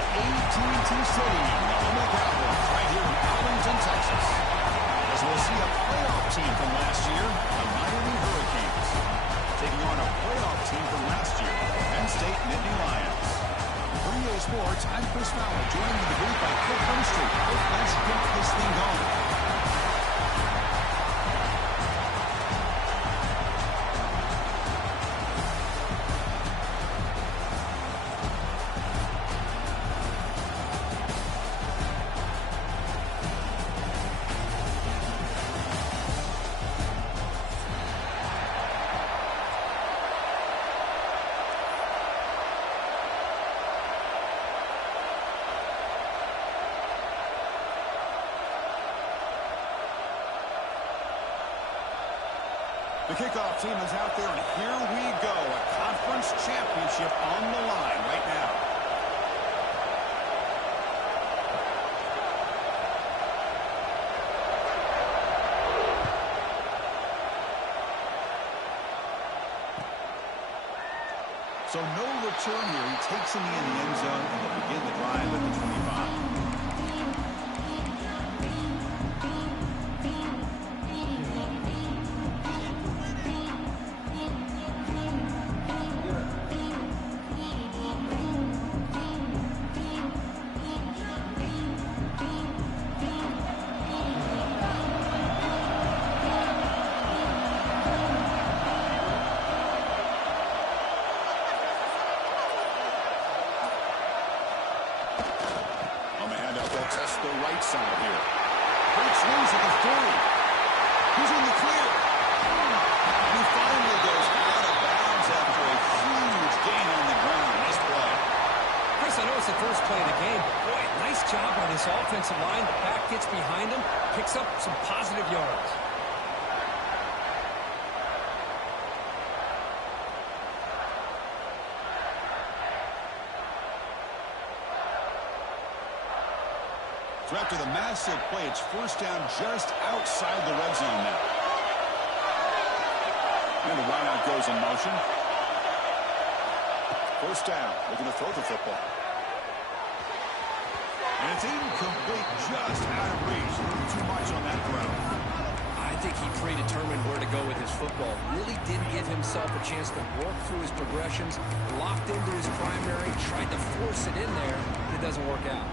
to AT&T Stadium, the home of the Cowboys, right here in Arlington, Texas. As we'll see a playoff team from last year, the Miami Hurricanes, taking on a playoff team from last year, the Penn State Nittany Lions. For EA Sports, I'm Chris Fowler, joined in the booth by Cliff Winstreet. Cliff, let's get this thing going. The kickoff team is out there, and here we go. A conference championship on the line right now. So no return here. He takes him in the end zone, and they'll begin the drive at the 25. Test the right side here. Great swings at the 30. He's in the clear. And he finally goes out of bounds after a huge gain on the ground. Nice play. Chris, I know it's the first play of the game, but boy, nice job on this offensive line. The back gets behind him, picks up some positive yards. So after the massive play, it's first down just outside the red zone now. And the wideout goes in motion. First down, looking to throw the football. And it's incomplete, just out of reach. Too much on that throw. I think he predetermined where to go with his football. Really didn't give himself a chance to work through his progressions. Locked into his primary, tried to force it in there, but it doesn't work out.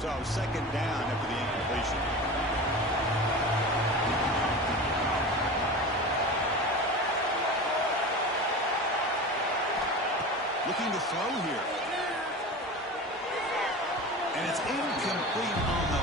So second down after the incompletion. Looking to throw here. And it's incomplete on the...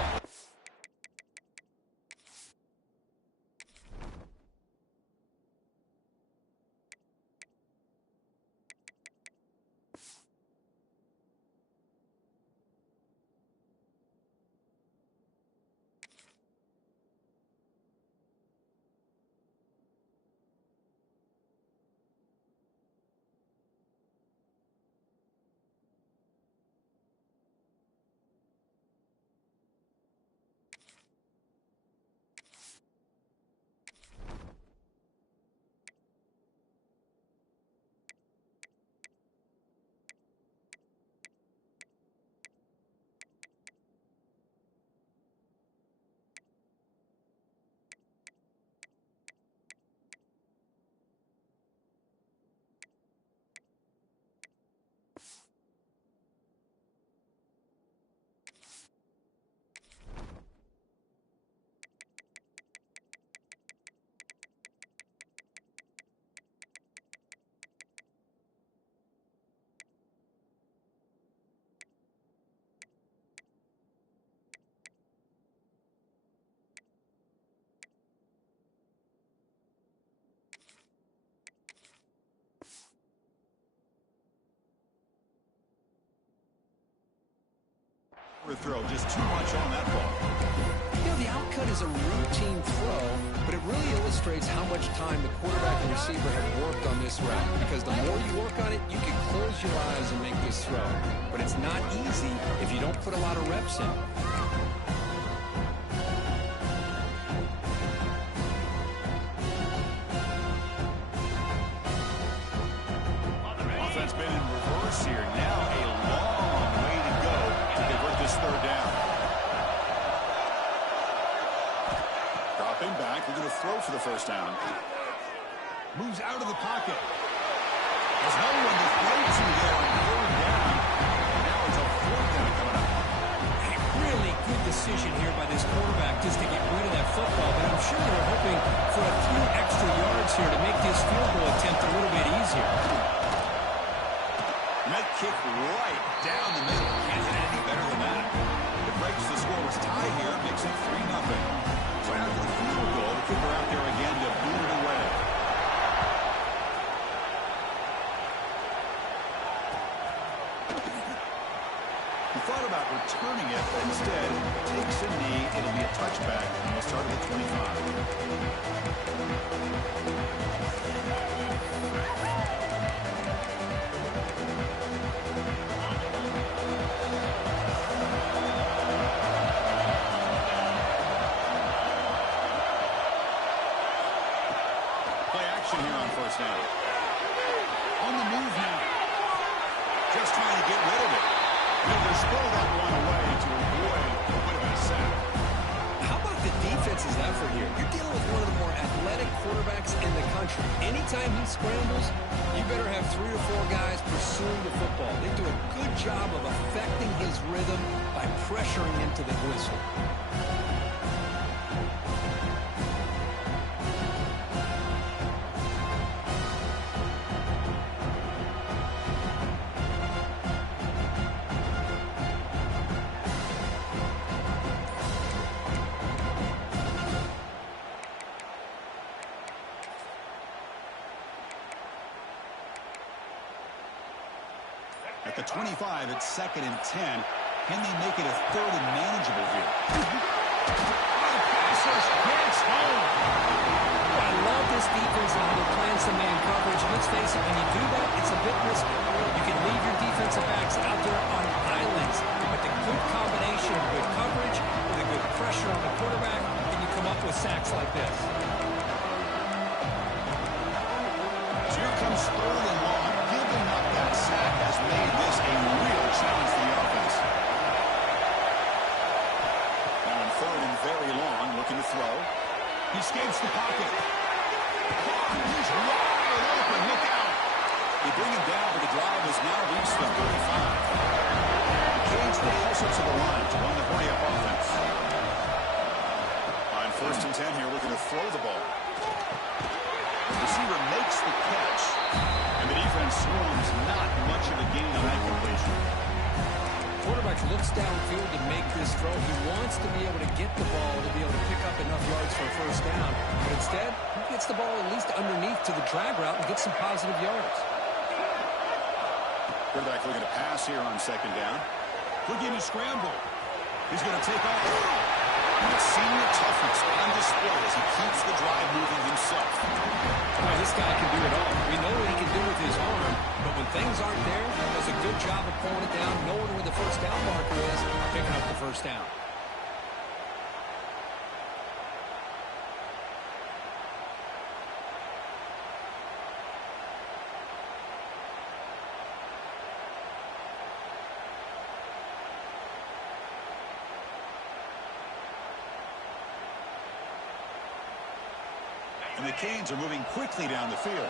Throw, just too much on that ball. You know, the out cut is a routine throw, but it really illustrates how much time the quarterback and receiver have worked on this route. Because the more you work on it, you can close your eyes and make this throw. But it's not easy if you don't put a lot of reps in. Offense been in reverse here. Now a long way to go to convert this third down. Dropping back, we're going to throw for the first down. Moves out of the pocket. There's no one to throw to there on third down. And now it's a fourth down coming up. A really good decision here by this quarterback just to get rid of that football, but I'm sure they're hoping for a few extra yards here to make this field goal attempt a little bit easier. Net kick right down the middle. Can't hit any better than that. It breaks the scoreless tie here, makes it 3-0. So after the field goal, the kicker out there again to boot it away. He thought about returning it, but instead takes a knee. It'll be a touchback, and we'll start at the 25. Here on first down. On the move now. Just trying to get rid of it. He'll just throw that one away to avoid what would have been a sack. How about the defense's effort here? You're dealing with one of the more athletic quarterbacks in the country. Anytime he scrambles, you better have 3 or 4 guys pursuing the football. They do a good job of affecting his rhythm by pressuring him to the whistle. At the 25, it's 2nd and 10. Can they make it a 3rd and manageable here? Gets home. I love this defense and how they're playing some man coverage. Let's face it, when you do that, it's a bit risky. You can leave your defensive backs out there on islands, but the good combination of good coverage with a good pressure on the quarterback, and you come up with sacks like this. So here comes 3rd and long. Giving up that sack has made this a real challenge for the offense. Now in 3rd and very long, looking to throw. He escapes the pocket. He's wide open. Look out. They bring him down, but the drive has now reached the 35. The Canes will hustle to the line to run the hurry-up offense. On 1st and 10 here, looking to throw the ball. The receiver makes the catch, and the defense swarms. Not much of a gain on that completion. Quarterback looks downfield to make this throw. He wants to be able to get the ball to be able to pick up enough yards for a first down. But instead, he gets the ball at least underneath to the drag route and gets some positive yards. Quarterback looking to pass here on 2nd down. Looking to scramble. He's going to take off. And it's senior toughness on display as he keeps the drive moving himself. Boy, this guy can do it all. We know what he can do with his arm, but when things aren't there, he does a good job of pulling it down, knowing where the first down marker is, picking up the first down. And the Canes are moving quickly down the field.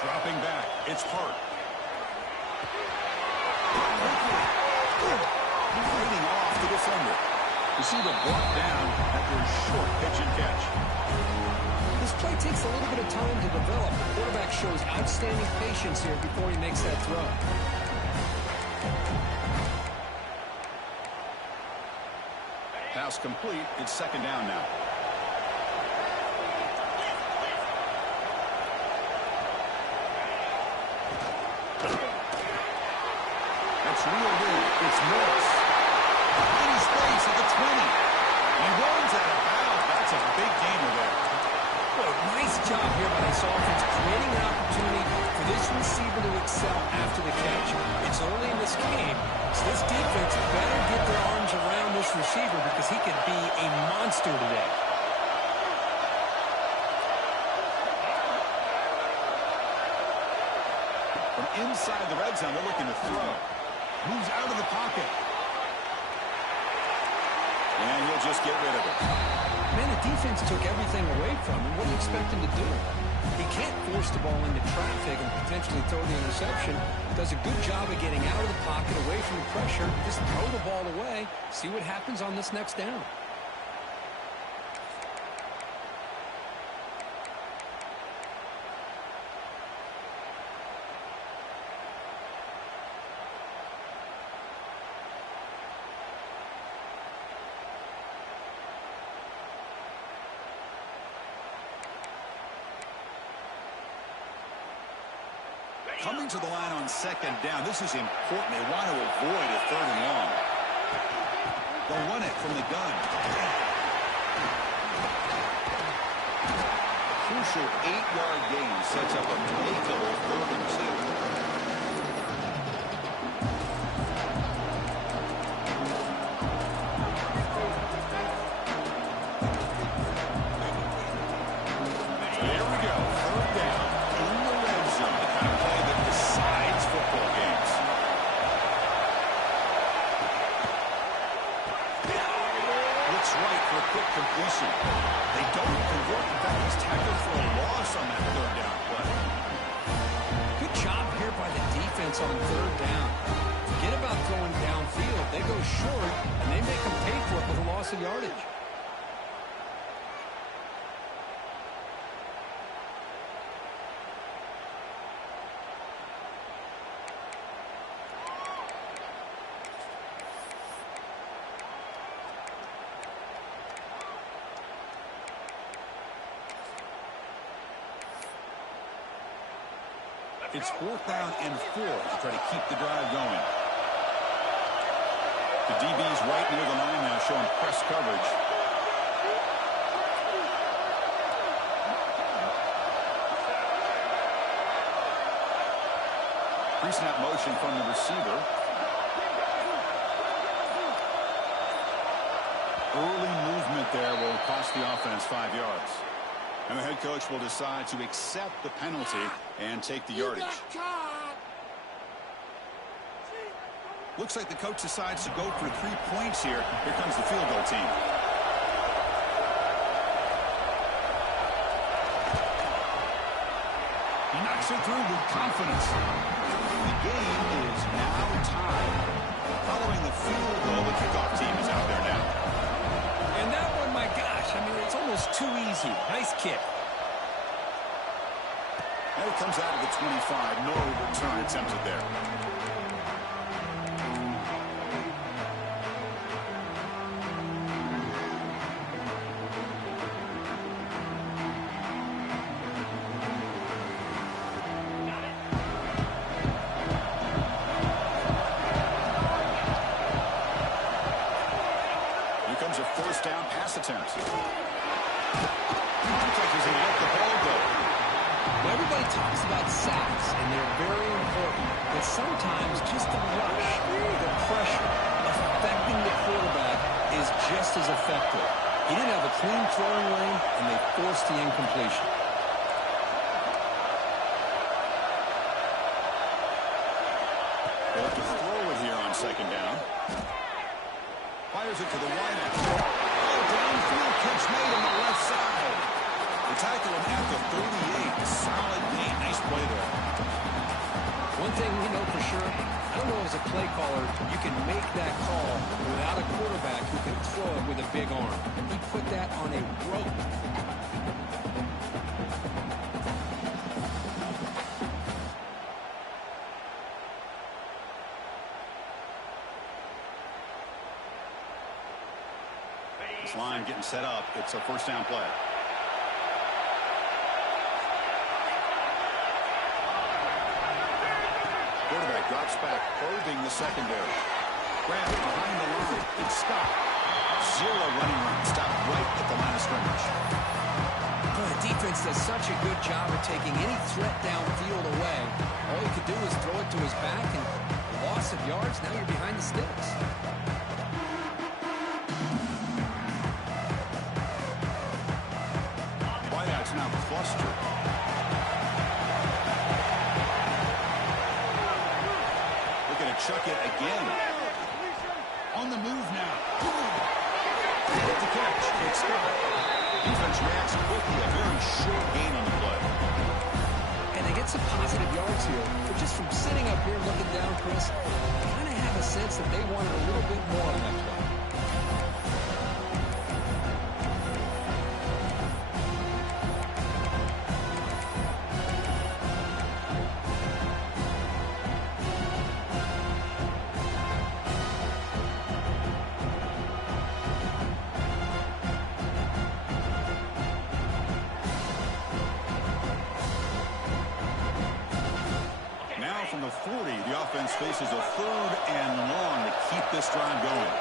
Dropping back, it's Hart. Fighting off the defender. Receiver brought down after a short pitch and catch. This play takes a little bit of time to develop. The quarterback shows outstanding patience here before he makes that throw. Pass complete. It's 2nd down now. That's real good. It's Morris. Tiny space at the 20. He runs out of bounds. That's a big gainer there. Boy, nice job here by this offense, creating an opportunity for this receiver to excel after the catch. It's early in this game, so this defense better get their arms around this receiver because he could be a monster today. From inside the red zone, they're looking to throw. Moves out of the pocket. And he'll just get rid of it. Man, the defense took everything away from him. What do you expect him to do? He can't force the ball into traffic and potentially throw the interception. Does a good job of getting out of the pocket, away from the pressure. Just throw the ball away. See what happens on this next down. Coming to the line on second down. This is important. They want to avoid a third and long. They'll run it from the gun. Crucial 8-yard gain sets up a makeable 3rd and 2. Completion. They don't convert. In fact, he's tackled for a loss on that 3rd down play. Good job here by the defense on 3rd down. Forget about throwing downfield. They go short, and they make them pay for it with a loss of yardage. It's 4th down and 4 to try to keep the drive going. The DB's right near the line now, showing press coverage. Pre-snap motion from the receiver. Early movement there will cost the offense 5 yards. And the head coach will decide to accept the penalty and take the yardage. Looks like the coach decides to go for 3 points here. Here comes the field goal team. He knocks it through with confidence. The game is now tied. Following the field goal, the kickoff team is out there now. And that one, my gosh, I mean, it's almost too easy. Nice kick. And it comes out of the 25. No return attempted there. Here comes a 1st down pass attempt. Looks like he's going to let the ball go. Well, everybody talks about sacks, and they're very important. But sometimes just the rush, the pressure, affecting the quarterback is just as effective. He didn't have a clean throwing lane, and they forced the incompletion. They'll have to throw it here on 2nd down. Fires it to the wideout. Oh, downfield catch made on the left side. They tackle him at the 38. Solid gain. Nice play there. One thing we know for sure, I don't know as a play caller, you can make that call without a quarterback who can throw it with a big arm. He put that on a rope. This line getting set up. It's a 1st down play. Quarterback drops back, probing the secondary. Grab behind the line. It's Scott. Zero running room. Stop right at the line of scrimmage. Boy, the defense does such a good job of taking any threat downfield away. All you could do is throw it to his back, and loss of yards, now you're behind the sticks. Wideouts now clustered. Looking to chuck it again. On the move now. Hit the catch. It's Scott. Defense reacts quickly. A very short gain on the play. And they get some positive yards here. But just from sitting up here looking down, Chris, I kind of have a sense that they wanted a little bit more on that play. From the 40, the offense faces a 3rd and long to keep this drive going.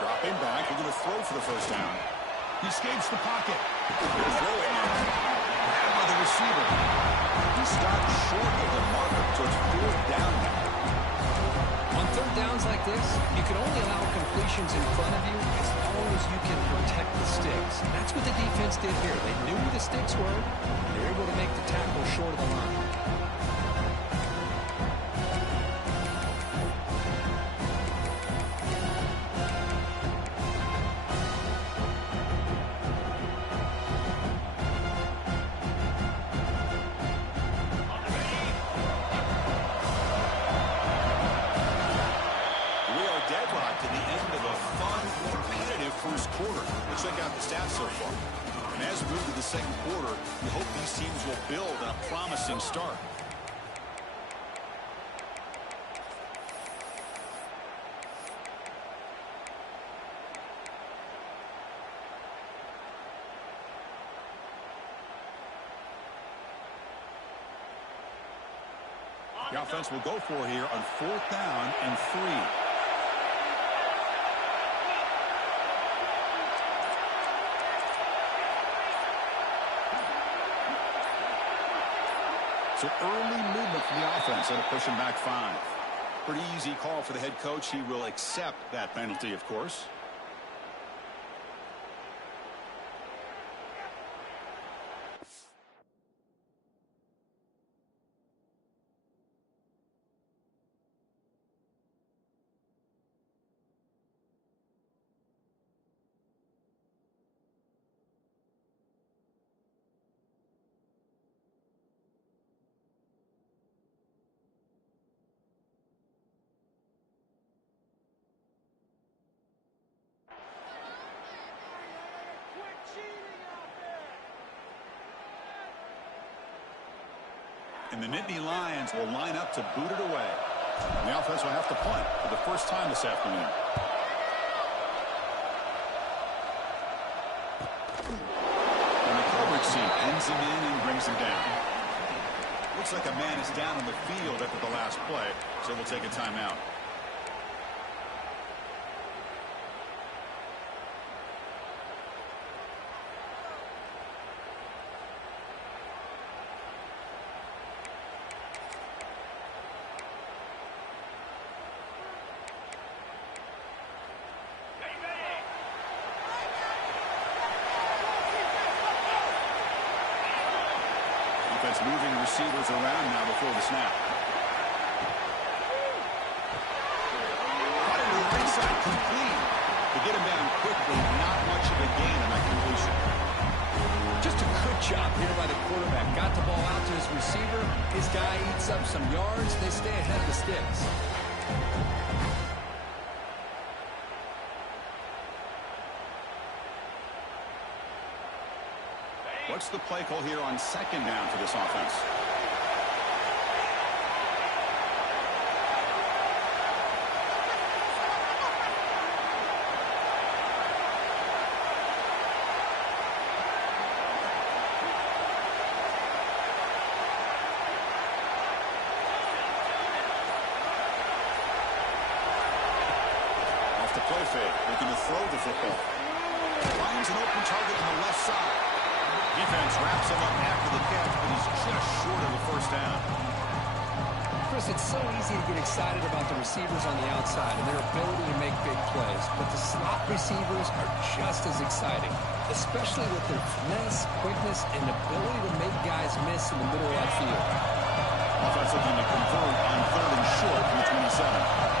Dropping back, we're going to throw for the first down. He escapes the pocket. They're throwing now. Grabbed by the receiver. He stopped short of the marker, so it's 4th down now. On 3rd downs like this, you can only allow completions in front of you as long as you can protect the sticks. That's what the defense did here. They knew where the sticks were, and they were able to make the tackle short of the line. Deadlocked to the end of a fun, competitive first quarter. Let's check out the stats so far. And as we move to the second quarter, we hope these teams will build on a promising start. The offense will go for here on 4th down and 3. So early movement from the offense. That'll push him back 5. Pretty easy call for the head coach. He will accept that penalty, of course. And the Nittany Lions will line up to boot it away. And the offense will have to punt for the first time this afternoon. And the coverage seat ends him in and brings him down. Looks like a man is down on the field after the last play, so we'll take a timeout. Defense moving receivers around now before the snap. Caught into the right side, complete. To get him down quickly, not much of a gain on that completion. Just a good job here by the quarterback. Got the ball out to his receiver. His guy eats up some yards. They stay ahead of the sticks. What's the play call here on 2nd down for this offense? play fake, looking to throw the football. Finds an open target on the left side. Defense wraps him up after the catch, but he's just short of the first down. Chris, it's so easy to get excited about the receivers on the outside and their ability to make big plays, but the slot receivers are just as exciting, especially with their finesse, quickness, and ability to make guys miss in the middle of that field. Offense looking to convert on 3rd and short from the 27.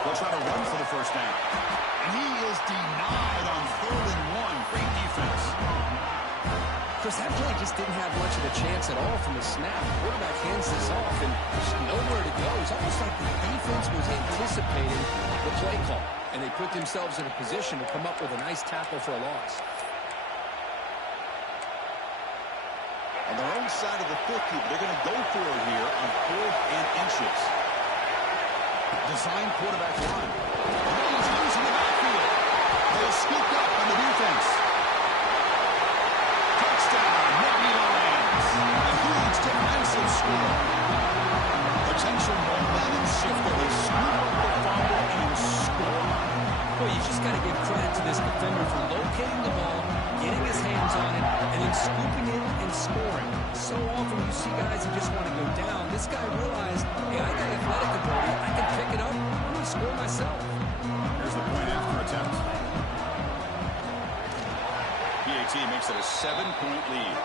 They'll try to run for the first down. And he is denied on 3rd and 1. Great defense. Chris, that play just didn't have much of a chance at all from the snap. The quarterback hands this off, and there's nowhere to go. It's almost like the defense was anticipating the play call, and they put themselves in a position to come up with a nice tackle for a loss. On their own side of the 50, they're going to go for it here on 4th and inches. Design quarterback run. He's loose in the backfield. They'll scoop up on the defense. Touchdown, Nittany Lions. A huge defensive score. Potential momentum shifter. They scoop up the fumble and score. Well, you just got to give credit to this defender for locating the ball, getting his hands on it, and then scooping it and scoring. So often you see guys who just want to go down. This guy realized, hey, I got athletic ability. I can pick it up. I'm going to score myself. Here's the point after attempt. PAT makes it a 7-point lead.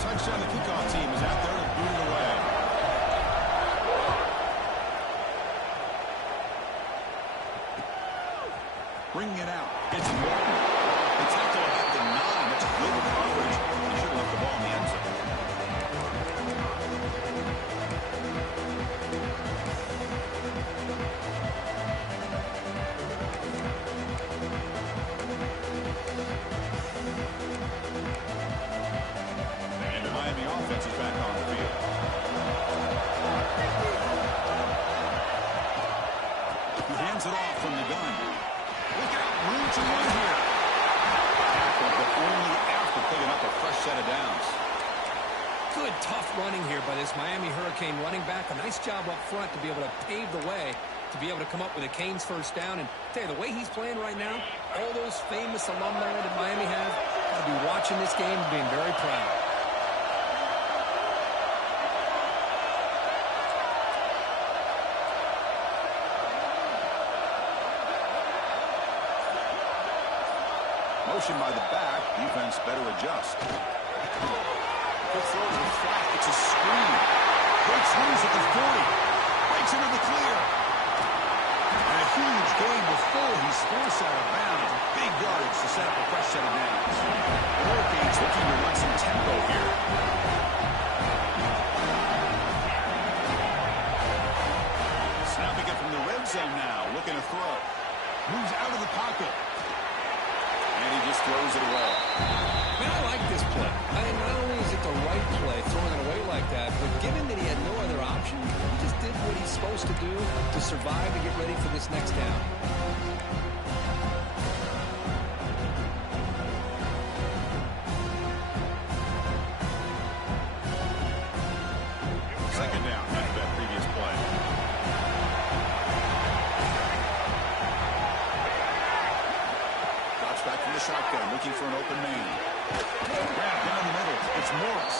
Touchdown, the kickoff team is out there to boot it away. Bringing it out. It's Morton. The tackle at the 9. That's good coverage. He should have left the ball in the end zone. The offense is back on the field. He hands it off from the gun. Look out, room to run here. Tackle, but only after picking up a fresh set of downs. Good, tough running here by this Miami Hurricane running back. A nice job up front to be able to pave the way, to be able to come up with a Canes first down. And tell you, the way he's playing right now, all those famous alumni that Miami have, got to be watching this game and being very proud. Motion by the back. Defense better adjust. Quick throw to the flat. It's a screen. Great swings at the 40. Breaks into the clear. And a huge gain before he's forced out of bounds. Big yardage to set up a fresh set of downs. The Hurricanes looking to run some tempo here. Snapping it from the red zone now. Looking to throw. Moves out of the pocket. And he just throws it away. Man, I like this play. I mean, not only is it the right play, throwing it away like that, but given that he had no other option, he just did what he's supposed to do to survive and get ready for this next down. Second down after that previous play. Back from the shotgun, looking for an open man. Grab down the middle. It's Morris.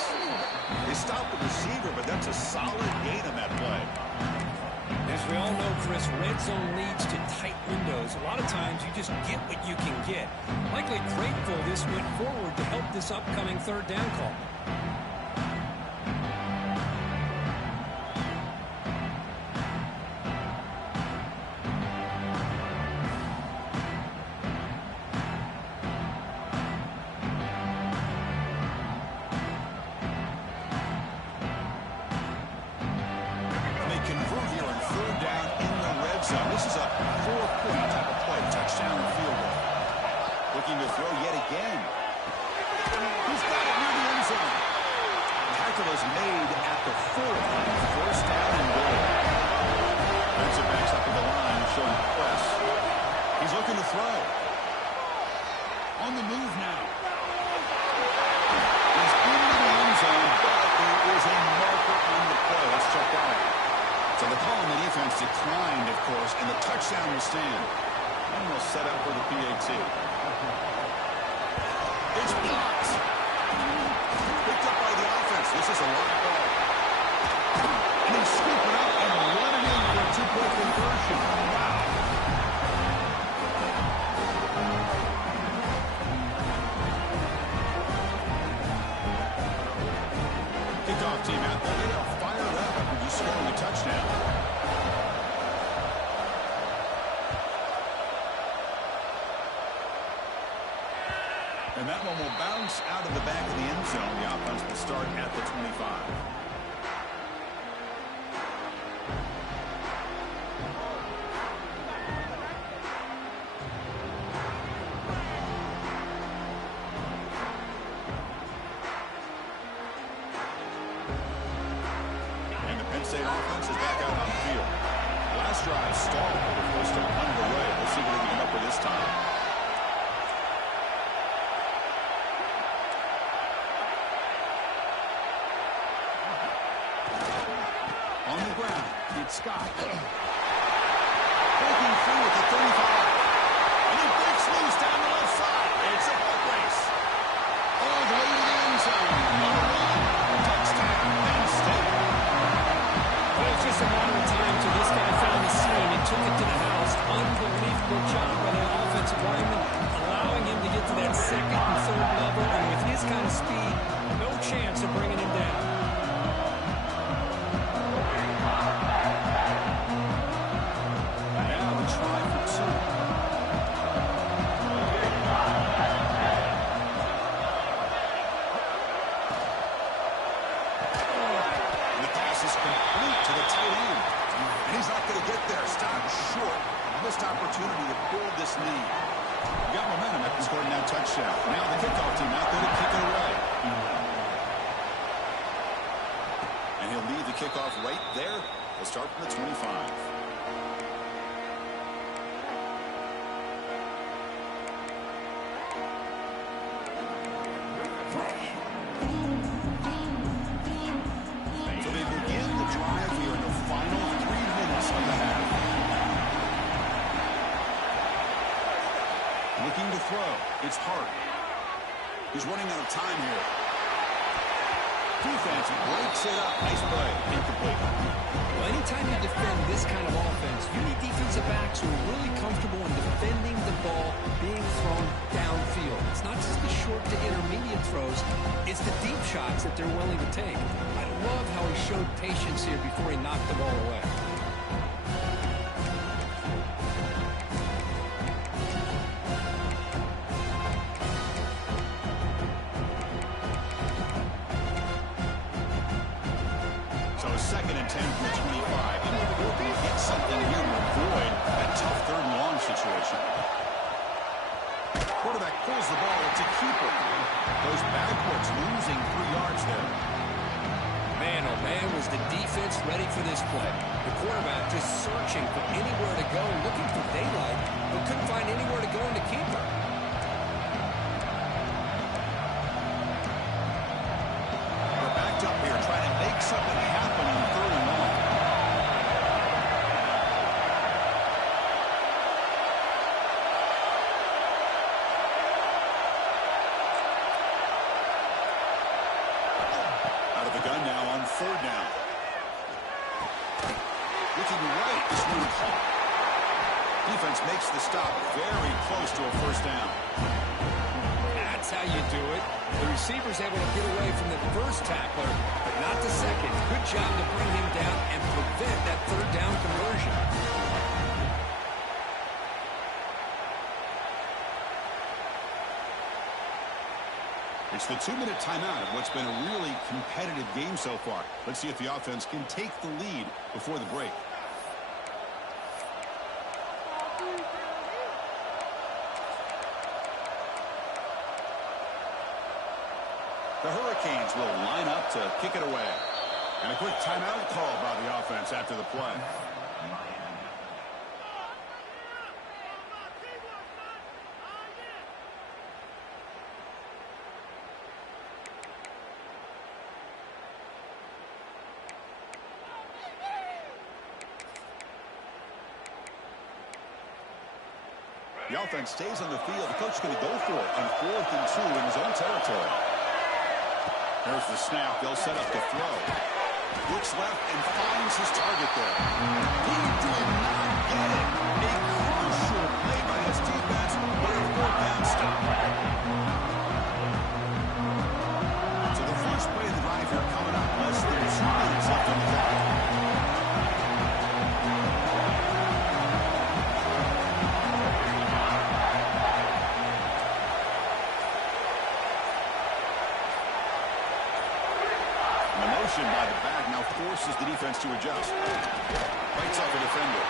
They stopped the receiver, but that's a solid gain on that play. As we all know, Chris, red zone leads to tight windows. A lot of times you just get what you can get. Likely grateful this went forward to help this upcoming third down call. This is a 4-point type of play. Touchdown and field goal. Looking to throw yet again. He's got it near the end zone. Tackle is made at the 4. First down and goal. Defensive backs up at the line, showing press. He's looking to throw. On the move now. He's into the end zone, but there is a marker on the play. Let's check that out. So the call on the defense declined, of course, and the touchdown will stand. And we'll set up for the PAT. It's blocked. Picked up by the offense. This is a long ball. And he's scooping up and running in for a two-point conversion. Wow. Kickoff team out there. They are fired up after just scoring a touchdown. And that one will bounce out of the back of the end zone. The offense will start at the 25. And the Penn State offense is back out on the field. Last drive stalled. They're close to 100 away. Let's see what they can come up with this time. On the ground, it's Scott. Breaking through at the 35. And he breaks loose down the left side. It's a foot race. All the way to the end zone. Number one. Touchdown, Penn State. Well, it's just a matter of time till this guy found the seam and took it to the house. Unbelievable job by the offensive lineman, allowing him to get to that second and third level. And with his kind of speed, no chance of bringing him down. Opportunity to build this lead. You got momentum after scoring that touchdown. Now the kickoff team out there to kick it away. And he'll leave the kickoff right there. They'll start from the 25. So they begin the drive here in the final 3 minutes of the half. Looking to throw. It's Hart. He's running out of time here. Defense breaks it up. Nice play. Incomplete. Well, anytime you defend this kind of offense, you need defensive backs who are really comfortable in defending the ball being thrown downfield. It's not just the short to intermediate throws. It's the deep shots that they're willing to take. I love how he showed patience here before he knocked the ball away. Second and 10 from the 25. And we're going to get something here to avoid that tough third and long situation. Quarterback pulls the ball. It's a keeper. Goes backwards, losing 3 yards there. Man, oh man, was the defense ready for this play. The quarterback just searching for anywhere to go, looking for daylight, but couldn't find anywhere to go in the keeper. We're backed up here trying to make something happen on third and long. Out of the gun now on third down. Looking right, this one caught. Defense makes the stop very close to a first down. That's how you do it. The receiver's able to get away from the first tackler, but not the second. Good job to bring him down and prevent that third down conversion. It's the 2-minute timeout of what's been a really competitive game so far. Let's see if the offense can take the lead before the break. The Hurricanes will line up to kick it away. And a quick timeout call by the offense after the play. The offense stays on the field. The coach is going to go for it on 4th and 2 in his own territory. There's the snap. They'll set up the throw. Looks left and finds his target there. He did not get it. A crucial play by his defense. What a 4th down stop. So the first play of the drive here coming up. Less than 2 minutes left on the clock. By the back now forces the defense to adjust. Bites off a defender.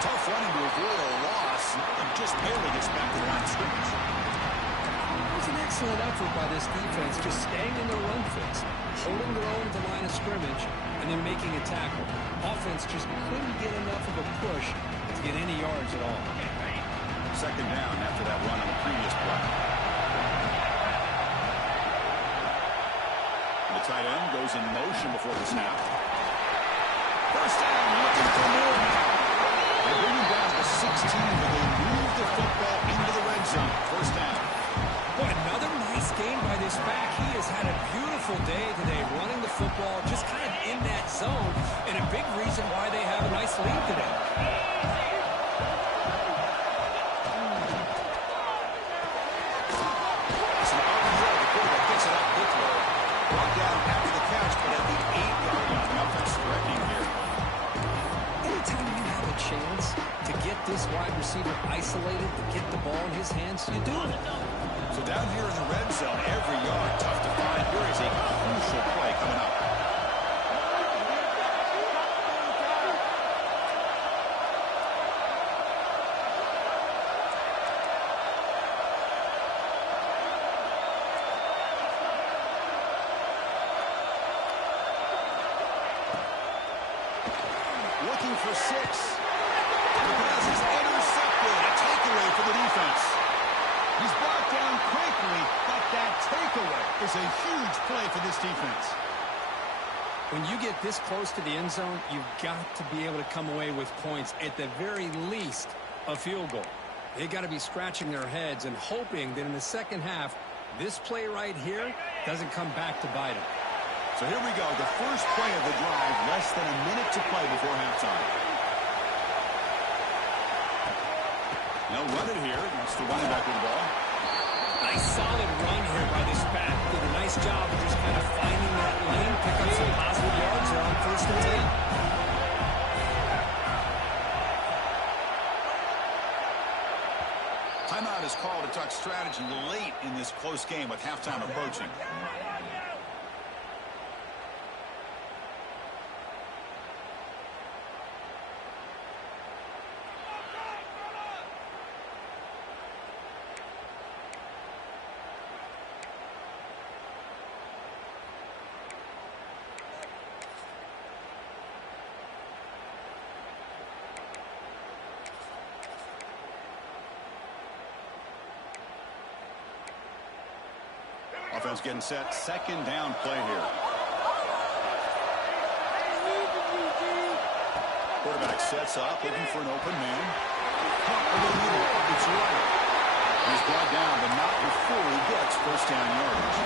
Tough running to avoid a loss and just barely gets back to the line of scrimmage. It was an excellent effort by this defense, just staying in their run fix, holding their own at the line of scrimmage, and then making a tackle. Offense just couldn't get enough of a push to get any yards at all. Second down after that run on the previous play. The tight end goes in motion before the snap. First down, looking for more now. They bring him down to 16, but they move the football into the red zone. First down. Boy, another nice game by this back. He has had a beautiful day today running the football, just kind of in that zone, and a big reason why they have a nice lead today. Brought down after the catch, but at the 8-yard line. The offense threatening here. Anytime you have a chance to get this wide receiver isolated, to get the ball in his hands, you do it. So down here in the red zone, every yard tough to find. Here is a crucial play coming up. Looking for 6. The pass is intercepted. A takeaway for the defense. He's brought down quickly, but that takeaway is a huge play for this defense. When you get this close to the end zone, you've got to be able to come away with points, at the very least, a field goal. They got to be scratching their heads and hoping that in the second half, this play right here doesn't come back to bite them. So here we go, the first play of the drive, less than a minute to play before halftime. They'll run it here. That's the running back with the ball. Nice solid run here by this back. Did a nice job of just kind of finding that lane, pick up some positive yards there on 1st and 10. Timeout is called to talk strategy late in this close game with halftime approaching. Offense getting set. Second down play here. Quarterback sets up, looking for an open man. Pump over the middle. It's right. He's brought down, but not before he gets first down yardage.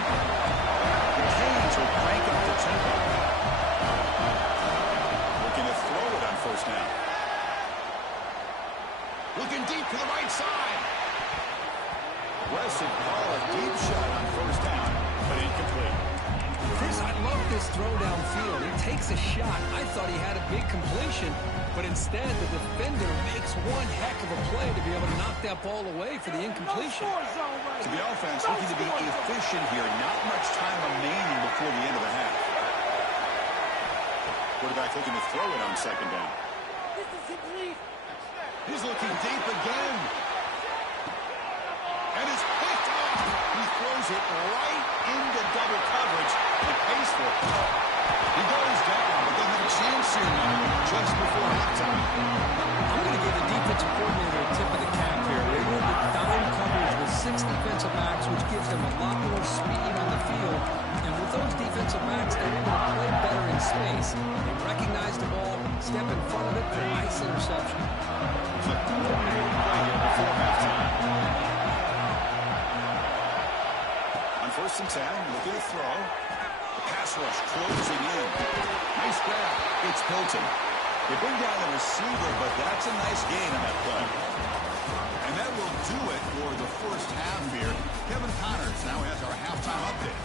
The Canes will crank up the tempo. Looking to throw it on first down. Looking deep to the right side. Aggressive call, a deep shot on first down, but incomplete. Chris, I love this throw downfield. He takes a shot. I thought he had a big completion, but instead the defender makes one heck of a play to be able to knock that ball away for the incompletion. So the offense looking to be efficient here. Not much time remaining before the end of the half. Quarterback looking to throw it on second down. He's looking deep again. And it's picked off. He throws it right into double coverage and pays for it. He goes down, but they have a chance here now just before halftime. I'm going to give the defensive coordinator a tip of the cap here. They went with dime coverage with 6 defensive backs, which gives them a lot more speed on the field. And with those defensive backs, they're able to play better in space. They recognize the ball, step in front of it for a nice interception. inflict one more play here before halftime. On 1st and 10, looking to throw. The pass rush closing in. Nice grab. It's Hilton. They bring down the receiver, but that's a nice gain on that play. And that will do it for the first half here. Kevin Connors now has our halftime update.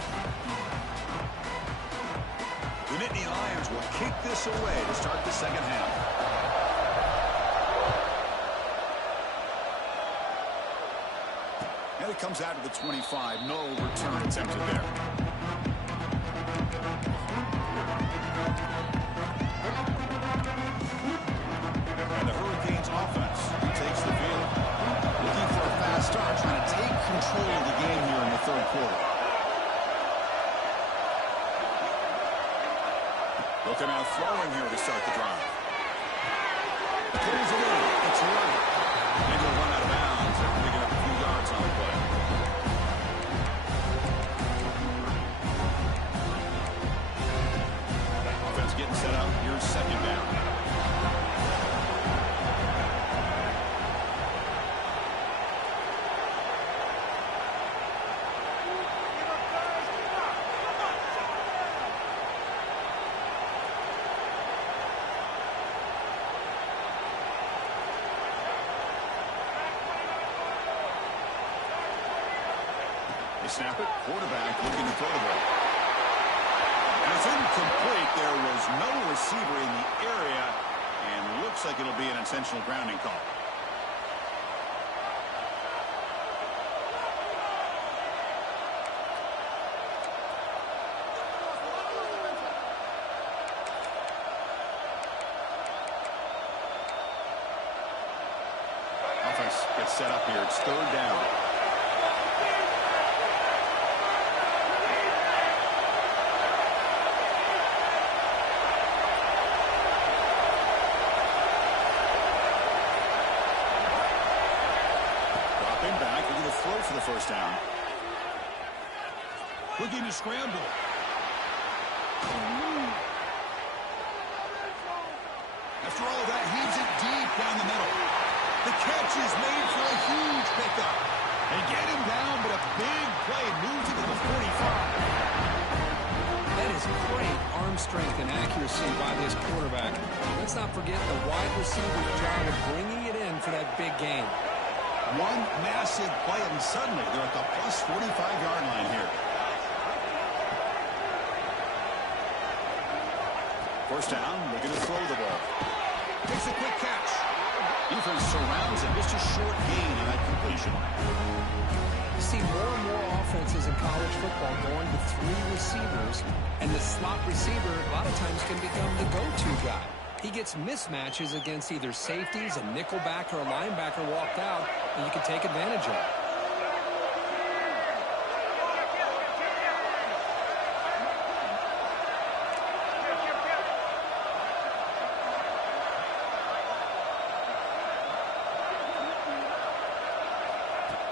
The Nittany Lions will kick this away to start the second half. And it comes out to the 25. No return attempted there. And the Hurricanes offense takes the field. Looking for a fast start, trying to take control of the game here in the third quarter. Looking out throwing here to start the drive. Pulls it in. It's right. And he'll run out of bounds after picking up a few yards on the play. Offense getting set up. Here's second down. They snap it. Quarterback looking to throw the ball. And it's incomplete. There was no receiver in the area. And looks like it'll be an intentional grounding call. Offense gets set up here. It's third down. Throw for the first down. Looking to scramble. After all of that, heaves it deep down the middle. The catch is made for a huge pickup. They get him down, but a big play moves it to the 45. That is great arm strength and accuracy by this quarterback. Let's not forget the wide receiver's job of bringing it in for that big game. One massive play, and suddenly they're at the plus 45-yard line here. First down, looking to throw the ball. Takes a quick catch. Defense surrounds it. Just a short gain on that completion. You see more and more offenses in college football going to 3 receivers, and the slot receiver a lot of times can become the go-to guy. He gets mismatches against either safeties, a nickelback, or a linebacker walked out, and you can take advantage of it.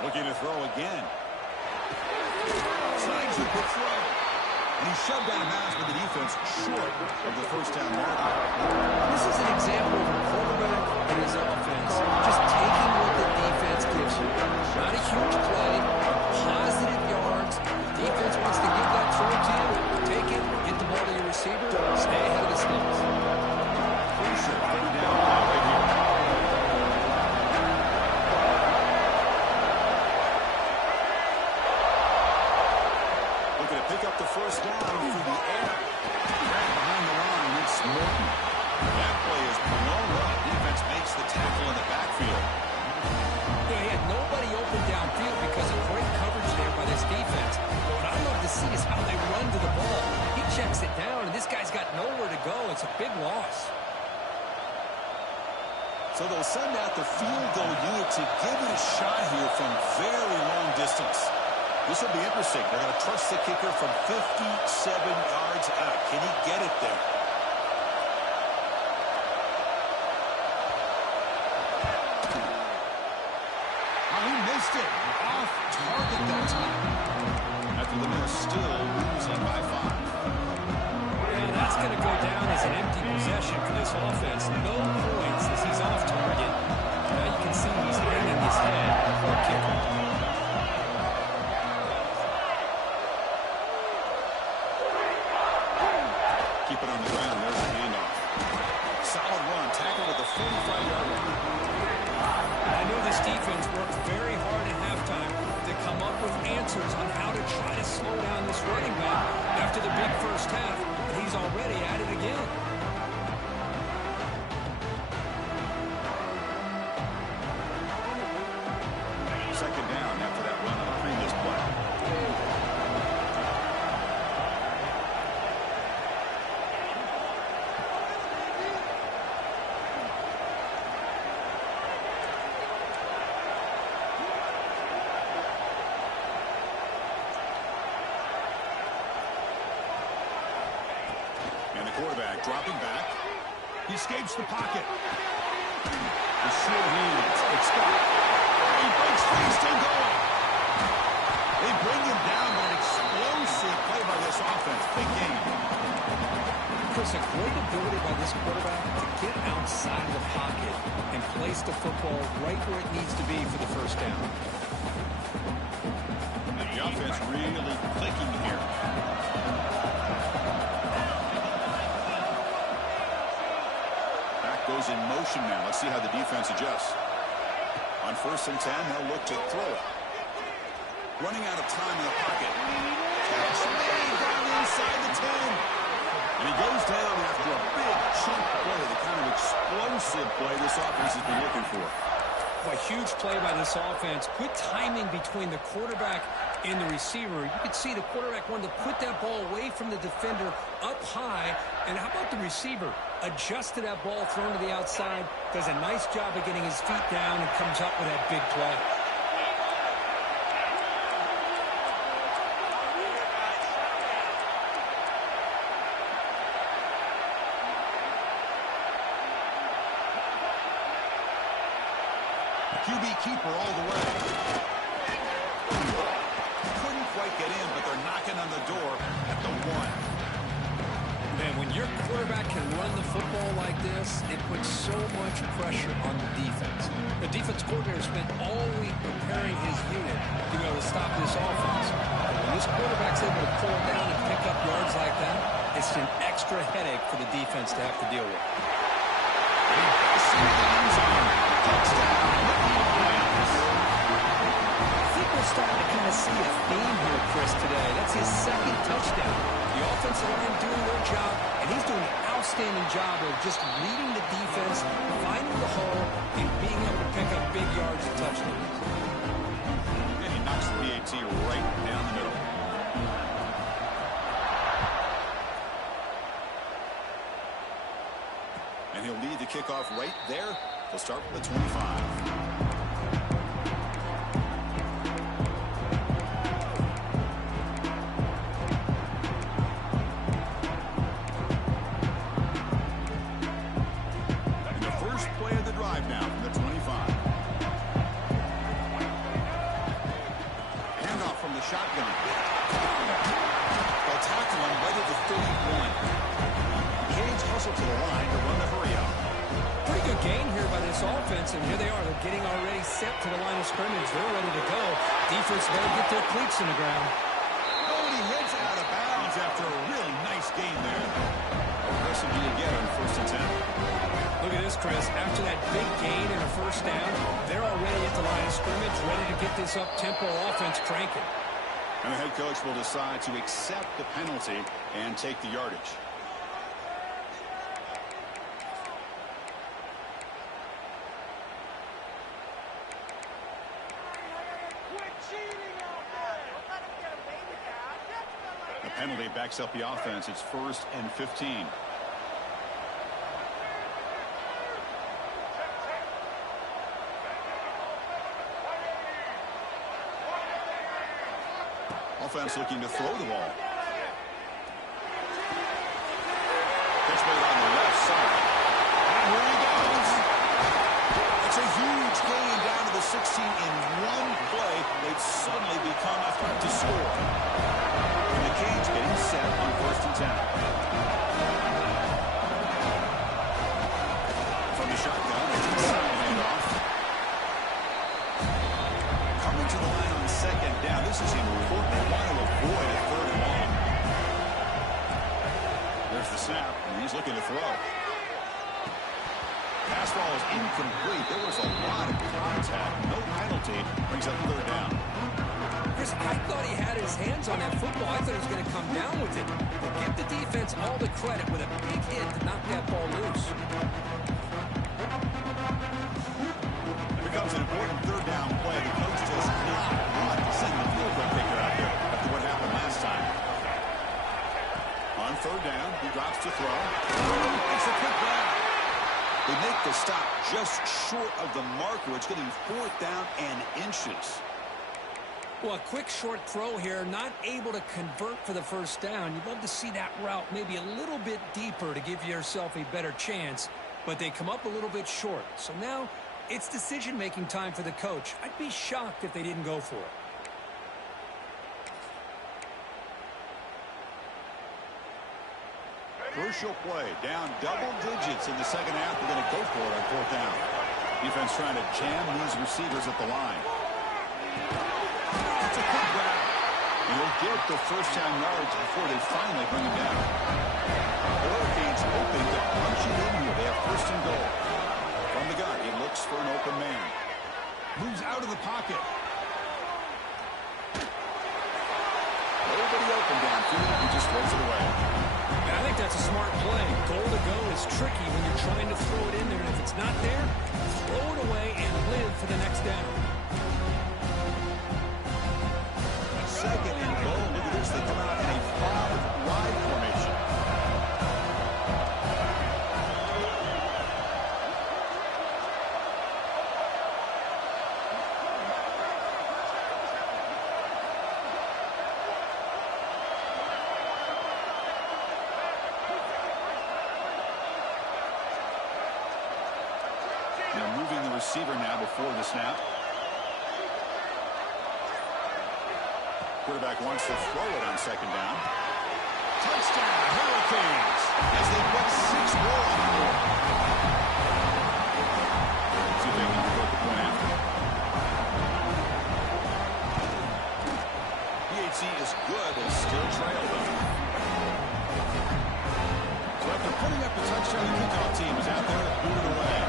Looking to throw again. Slides with the throw. And he shoved out of bounds with the defense short of the first down marker. This is an example of a quarterback and his offense just taking what the defense gives you. Not a huge play, positive yards. The defense wants to give that throw to you. Take it, get the ball to your receiver, stay ahead of the sticks. Crucial third down play right here. Pick up the first down through the air. Right behind the line, it's Morton. That play is blown up. Defense makes the tackle in the backfield. Yeah, he had nobody open downfield because of great coverage there by this defense. But what I love to see is how they run to the ball. He checks it down, and this guy's got nowhere to go. It's a big loss. So they'll send out the field goal unit to give it a shot here from very long distance. This will be interesting. They're going to trust the kicker from 57 yards out. Can he get it there? Oh, he missed it. Off target that time. After the miss, still losing by 5. And that's going to go down as an empty possession for this offense. No points as he's off target. keep it on the ground. There's the handoff. Solid run. Tackled at the 45-yard line. I know this defense worked very hard at halftime to come up with answers on how to try to slow down this running back after the big first half. And he's already at it again. Second down after that run on the previous play. And the quarterback dropping back. He escapes the pocket. The sure hands. It's Scott. He breaks free, still going. They bring him down, but an explosive play by this offense. Big game. Chris, a great ability by this quarterback to get outside of the pocket and place the football right where it needs to be for the first down. And the offense really clicking here. Back goes in motion now. Let's see how the defense adjusts. On 1st and 10, they'll look to throw it. Running out of time in the pocket. Catch made down inside the 10. And he goes down after a big chunk play, the kind of explosive play this offense has been looking for. A huge play by this offense. Good timing between the quarterback and the receiver. You could see the quarterback wanted to put that ball away from the defender up high. And how about the receiver? Adjusted that ball, thrown to the outside, does a nice job of getting his feet down and comes up with that big play. QB keeper all the way. Couldn't quite get in, but they're knocking on the door at the 1. Man, when your quarterback can run the football like this, it puts so much pressure on the defense. The defense coordinator spent all week preparing his unit to be able to stop this offense. But when this quarterback's able to pull down and pick up yards like that, it's an extra headache for the defense to have to deal with. I think we're starting to kind of see a theme here, Chris, today. That's his second touchdown. The offensive line doing their job, and he's doing an outstanding job of just leading the defense, finding the hole, and being able to pick up big yards and touchdowns. And he knocks the PAT right down the middle. And he'll lead the kickoff right there. He'll start from the 25. Shotgun. They'll tackle him right at the 31. Canes hustle to the line to run the hurry up. Pretty good gain here by this offense, and here they are. They're getting already set to the line of scrimmage. They're ready to go. Defense better get their cleats in the ground. Oh, and he heads out of bounds after a really nice game there. Aggressive do you get on 1st and 10? Look at this, Chris. After that big gain and a first down, they're already at the line of scrimmage, ready to get this up-tempo offense cranking. And the head coach will decide to accept the penalty and take the yardage. The penalty backs up the offense. It's 1st and 15. Offense looking to throw the ball. Catch made on the left side. And here he goes. It's a huge gain down to the 16 in one play. They've suddenly become a threat to score. And the Canes getting set on 1st and 10. From the shotgun, it's a handoff. Coming to the line on 2nd down. This is important. They want to avoid a 3rd and long. There's the snap. And he's looking to throw. Pass ball is incomplete. There was a lot of contact. No penalty. Brings up third down. Chris, I thought he had his hands on that football. I thought he was going to come down with it. But give the defense all the credit with a big hit to knock that ball loose. It becomes an important third down play. The coach does not want to send the field goal kicker out there after what happened last time. On third down, he drops to throw. It's a quick grab. They make the stop just short of the marker. It's getting fourth down and inches. Well, a quick short throw here, not able to convert for the first down. You'd love to see that route maybe a little bit deeper to give yourself a better chance, but they come up a little bit short. So now it's decision-making time for the coach. I'd be shocked if they didn't go for it. Crucial play. Down double digits in the second half. They're going to go for it on fourth down. Defense trying to jam these receivers at the line. It's a quick grab. He'll get the first-down yards before they finally bring him down. Hurricanes hoping to punch it in here. They have first and goal. From the gun, he looks for an open man. Moves out of the pocket. Nobody open downfield. He just throws it away. I think that's a smart play. Goal to go is tricky when you're trying to throw it in there. And if it's not there, throw it away and live for the next down. Second and goal. Look at this. They come out in a 5-wide formation. Now moving the receiver now before the snap. Quarterback wants to throw it on second down. Touchdown, Hurricanes, as they put 6 more on the board. See if they can convert the point after. PHC is good and still trail them. So after putting up a touchdown, the kickoff team is out there to boot it away.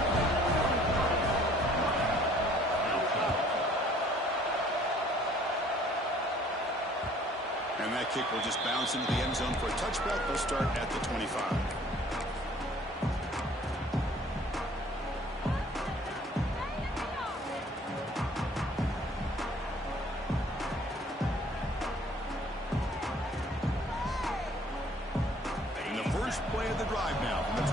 And that kick will just bounce into the end zone for a touchback. They'll start at the 25. And the first play of the drive now from the 25.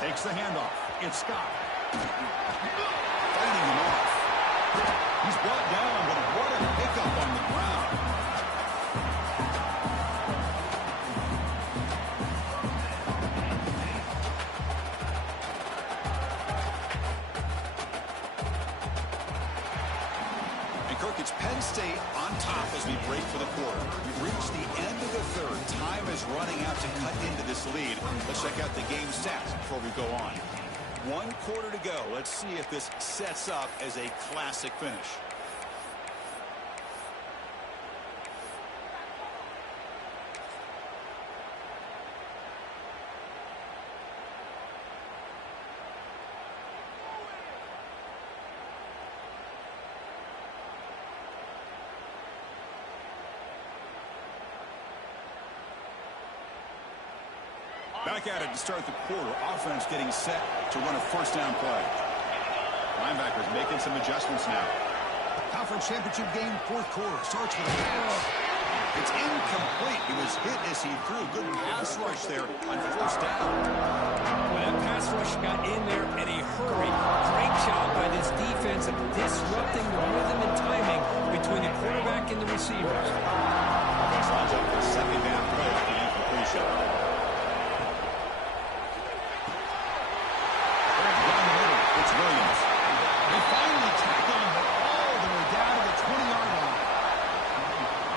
Takes the handoff. It's Scott. Fighting him off. He's brought down, but what a pickup on the ground. And Kirk, it's Penn State on top as we break for the quarter. We've reached the end of the third. Time is running out to cut into this lead. Let's check out the game stats before we go on. 1 quarter to go. Let's see if this sets up as a classic finish. Back at it to start the quarter. Offense getting set to run a first down play. Linebackers making some adjustments now. Conference championship game, 4th quarter. Starts with a pass. It's incomplete. He was hit as he threw. Good pass rush there on first down. Well, that pass rush got in there in a hurry. Great job by this defense of disrupting the rhythm and timing between the quarterback and the receivers. Offense lines up for a second down play at the incompletion. It's Williams. They finally tackle him, but all the way down to the 20-yard line.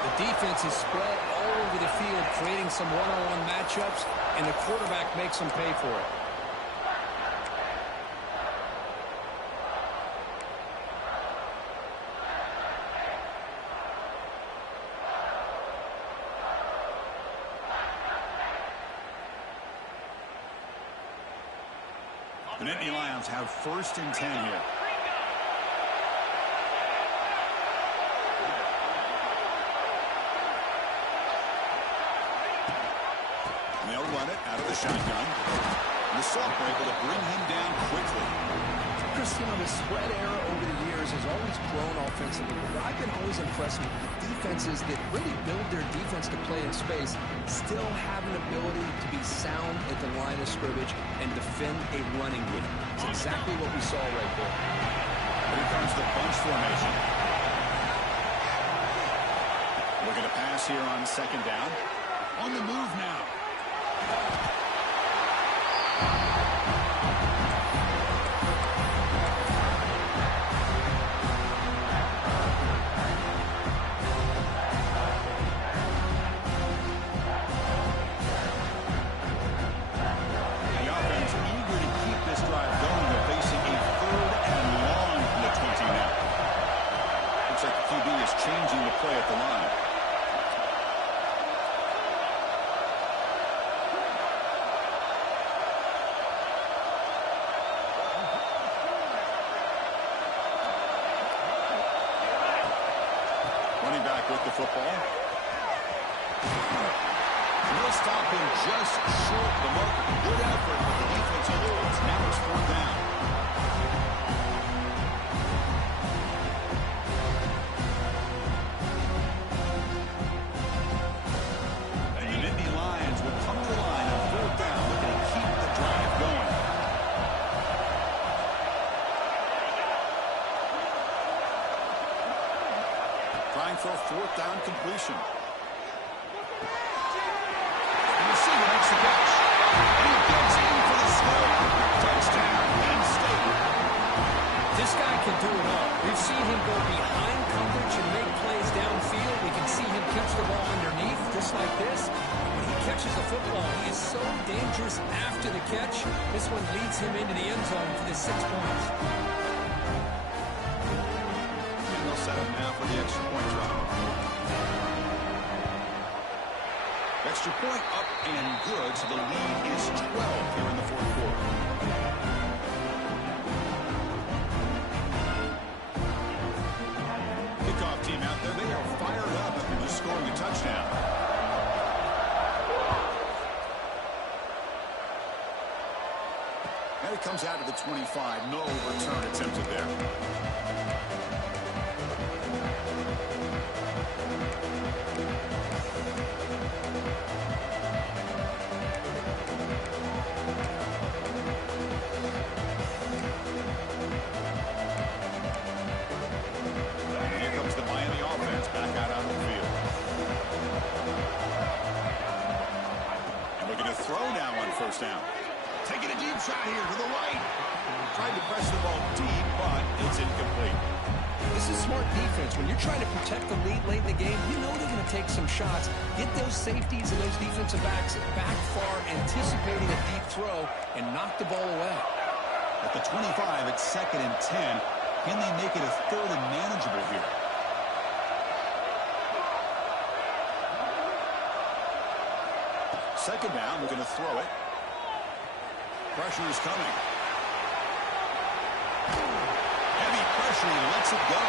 The defense is spread all over the field, creating some one-on-one matchups, and the quarterback makes them pay for it. The Nittany Lions have 1st and 10 here. And they'll run it out of the shotgun. And the Soft are able to bring him down quickly. Chris, you know, the spread era over the years has always grown offensively. But I've been always impressed with the defenses that really build their defense to play in space, still have an ability to be sound at the line of scrimmage and defend a running game. It's exactly what we saw right there. Here comes the bunch formation. Looking to pass here on 2nd down. On the move now. Changing the play at the line. Running back with the football. He'll stop him just short of the mark. Good effort, but the defense holds. Now it's 4th down. Trying for a 4th down completion. And the receiver makes the catch. And he gets in for the score. Touchdown, Penn State. This guy can do it all. We've seen him go behind coverage and make plays downfield. We can see him catch the ball underneath, just like this. When he catches the football, he is so dangerous after the catch. This one leads him into the end zone for the 6 points. Set up now for the extra point drop. Extra point up and good, so the lead is 12 here in the 4th quarter. Kickoff team out there, they are fired up after just scoring a touchdown. And it comes out to the 25. No return attempted there. First down. Taking a deep shot here to the right. Tried to press the ball deep, but it's incomplete. This is smart defense. When you're trying to protect the lead late in the game, you know they're going to take some shots. Get those safeties and those defensive backs back far, anticipating a deep throw, and knock the ball away. At the 25, it's 2nd and 10. Can they make it a 3rd and manageable here? Second down, we're going to throw it. Pressure is coming. Heavy pressure, he lets it go.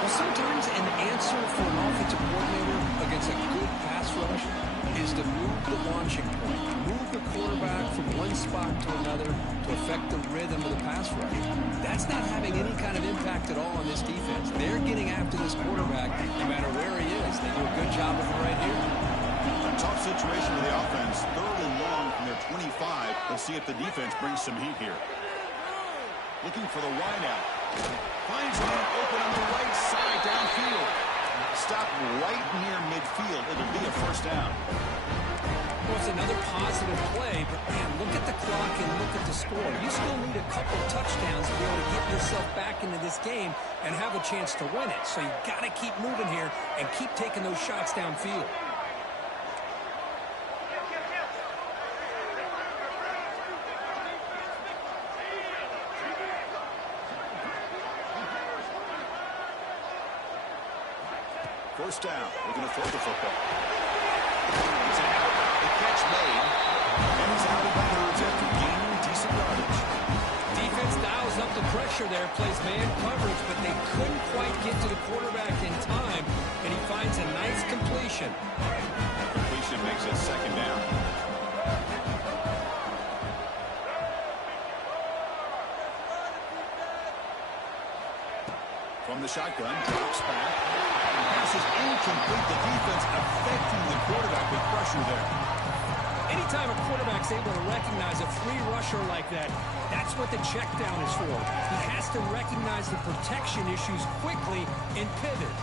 Well, sometimes an answer for an offensive coordinator against a good pass rush is to move the launching point, move the quarterback from one spot to another to affect the rhythm of the pass rush. That's not having any kind of impact at all on this defense. They're getting after this quarterback no matter where he is. They do a good job of it right here. Tough situation for the offense. 3rd and long from their 25. Let's see if the defense brings some heat here. Looking for the wideout. Finds one open on the right side downfield. Stop right near midfield. It'll be a 1st down. Well, it's another positive play, but man, look at the clock and look at the score. You still need a couple touchdowns to be able to get yourself back into this game and have a chance to win it. So you've got to keep moving here and keep taking those shots downfield. First down. We're going to throw the football. He's out. The catch made. And he's out of bounds after gaining decent yardage. pressure there, plays man coverage, but they couldn't quite get to the quarterback in time, and he finds a nice completion. Completion makes it second down. From the shotgun, drops back. Pass is incomplete. The defense affecting the quarterback with pressure there. Anytime a quarterback's able to recognize a free rusher like that, that's what the check down is for. He has to recognize the protection issues quickly and pivot.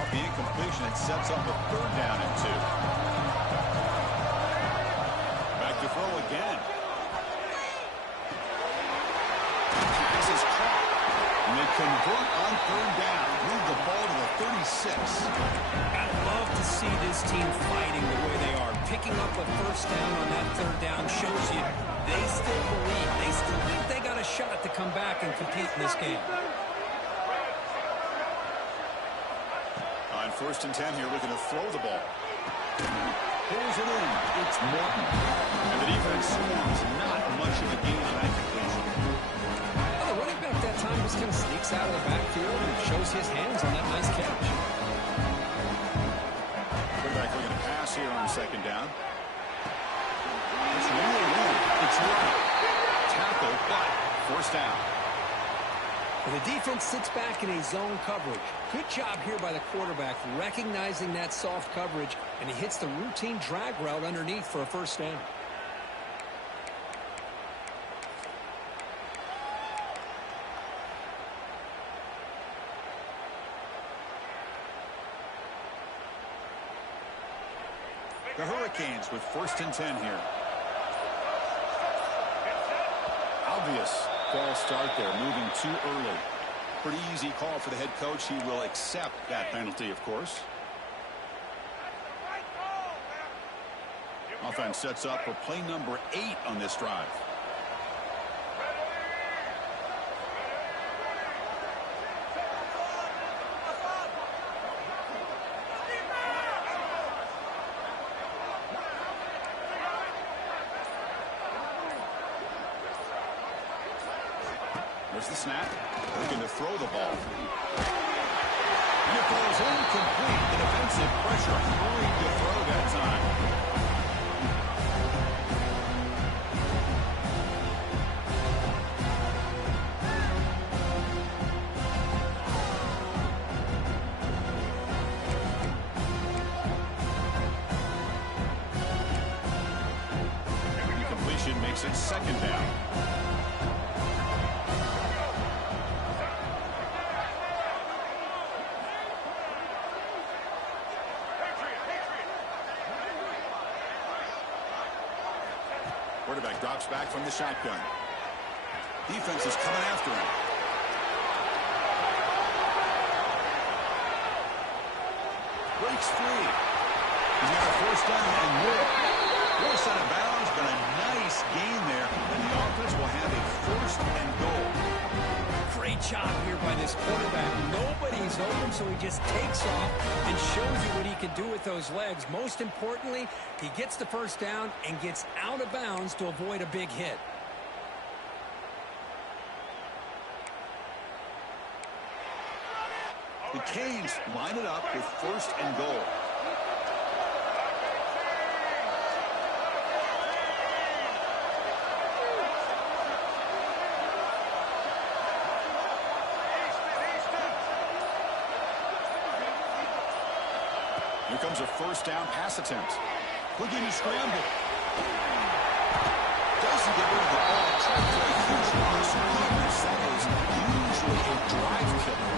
Off the incompletion, it sets up a third down and 2. Back to throw again. Pass is caught. And they convert on third down. Move the ball to the 36. I'd love to see this team fighting the way they are. Picking up a first down on that third down shows you they still believe. They still think they got a shot to come back and compete in this game. On 1st and 10 here, looking to throw the ball. Pulls it in. It's Morton. And the defense swarms. Not much of a gain on that completion. Well, the running back that time just kind of sneaks out of the backfield and shows his hands on that nice catch. Quarterback looking to pass here on 2nd down. It's really in. It's right. Tackle, but 1st down. And the defense sits back in a zone coverage. Good job here by the quarterback recognizing that soft coverage, and he hits the routine drag route underneath for a 1st down. The Hurricanes with 1st and 10 here. Obvious false start there, moving too early. Pretty easy call for the head coach. He will accept that penalty, of course. Offense sets up for play number 8 on this drive. There's the snap. Looking to throw the ball. And it falls incomplete. The defensive pressure hurried to throw that time. Incompletion makes it 2nd down. Quarterback drops back from the shotgun. Defense is coming after him. Breaks free. He's got a 1st down and more. Forced out of bounds, but a nice gain there. And the offense will have a 1st and goal. Great job here by this quarterback. Nobody's open, so he just takes off and shows you what he can do with those legs. Most importantly, he gets the 1st down and gets out of bounds to avoid a big hit. The Canes line it up with 1st and goal. Here comes a 1st down pass attempt. Looking to scramble. Doesn't get rid of the ball. Trying for a huge loss. That is usually a drive killer.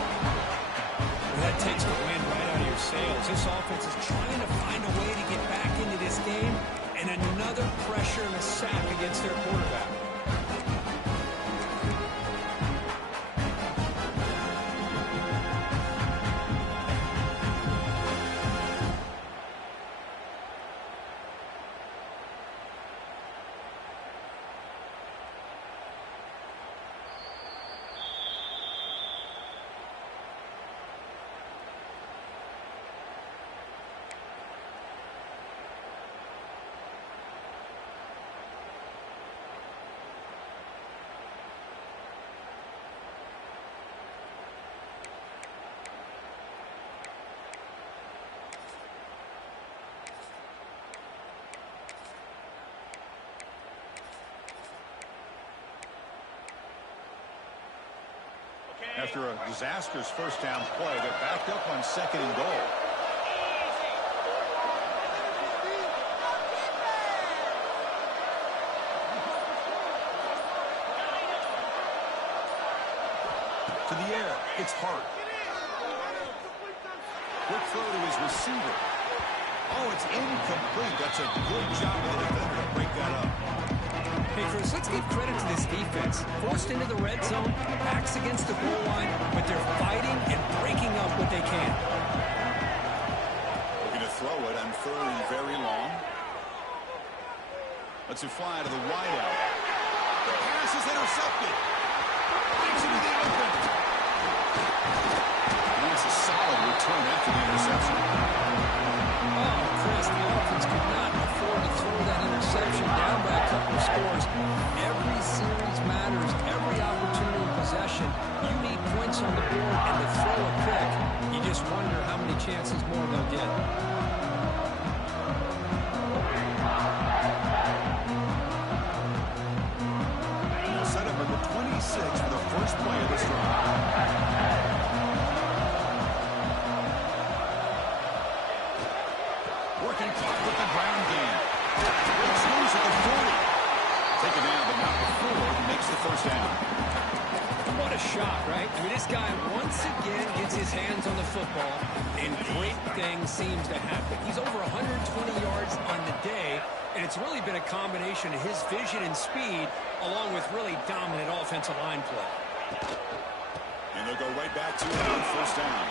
That takes the wind right out of your sails. This offense is trying to find a way to get back into this game, and another pressure and a sack against their quarterback. after a disastrous first down play. They're backed up on 2nd and goal. To the air, it's Hart. Quick throw to his receiver. Oh, it's incomplete. That's a good job of the defender to break that up. Hey, Chris, let's give credit to this defense. Forced into the red zone, backs against the goal line, but they're fighting and breaking up what they can. Looking to throw it on 3rd and very long. Lets it fly to the wideout. The pass is intercepted. Breaks into the open. And it's a solid return after the interception. Oh, Chris, the offense could not afford to throw that interception down by a couple of scores. Every series matters. Every opportunity in possession. You need points on the board, and to throw a pick, you just wonder how many chances more they'll get. Now set up at the 26 for the first play of this drive. Working clock with the ground game. It's loose at the 40. Taken down, but not before he makes the first down. What a shot, right? I mean, this guy once again gets his hands on the football, and great things seems to happen. He's over 120 yards on the day, and it's really been a combination of his vision and speed, along with really dominant offensive line play. And they'll go right back to it on first down.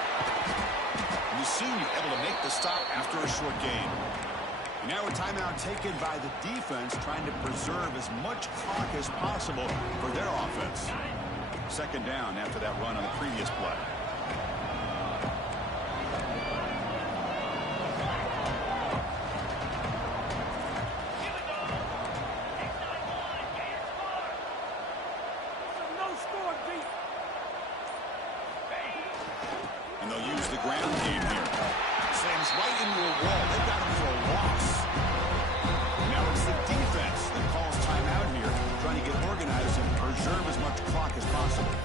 You seem able to make the stop after a short game. And now a timeout taken by the defense, trying to preserve as much clock as possible for their offense. 2nd down after that run on the previous play. And they'll use the ground game here. Slams right into a wall. They've got him for a loss. Now it's the defense that calls timeout here, trying to get organized and preserve as much clock as possible.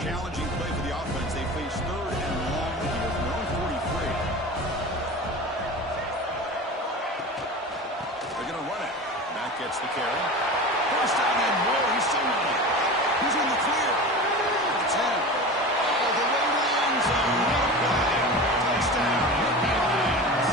Challenging play for the offense. They face 3rd and long here from their own 43. They're going to run it. Matt gets the carry. First down and more. He's still running. He's in the clear. It's him. All the way to the end zone. What a play. Touchdown. Nittany Lions.